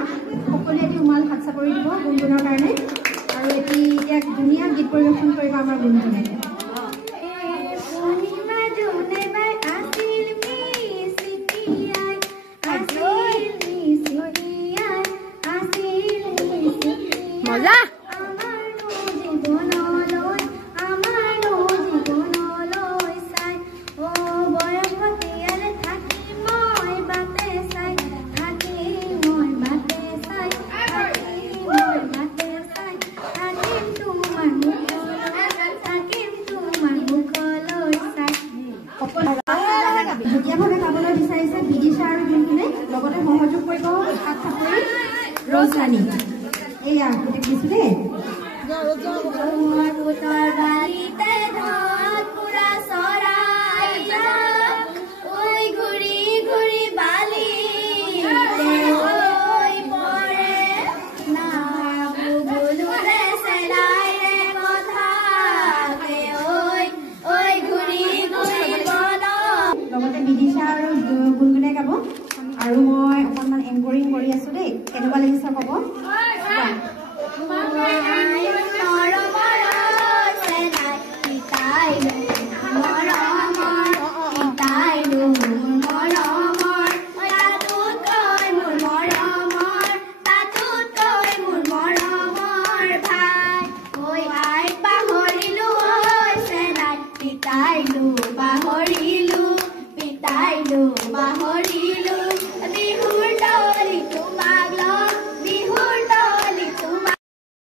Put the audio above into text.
সকলোৱে এটি উমাল হাত চাপৰি দিব গুণগুণৰ কাৰণে আৰু এটি এক ধুনীয়া গীত পৰিৱেশন কৰিব আমাৰ গুণগুণে মজা যুটীয়াভাৱে গাবলৈ বিচাৰিছে বিদিশা আৰু গুণগুণে লগতে সহযোগ কৰিব হাত চাপৰি ৰজৰাণী এয়া গোটেই দিছো দেই লগতে বিদিশা আৰু গুণগুণে গাব আৰু মই অকণমান এংকৰিং কৰি আছো দেই কেনেকুৱা লাগিছে ক'ব I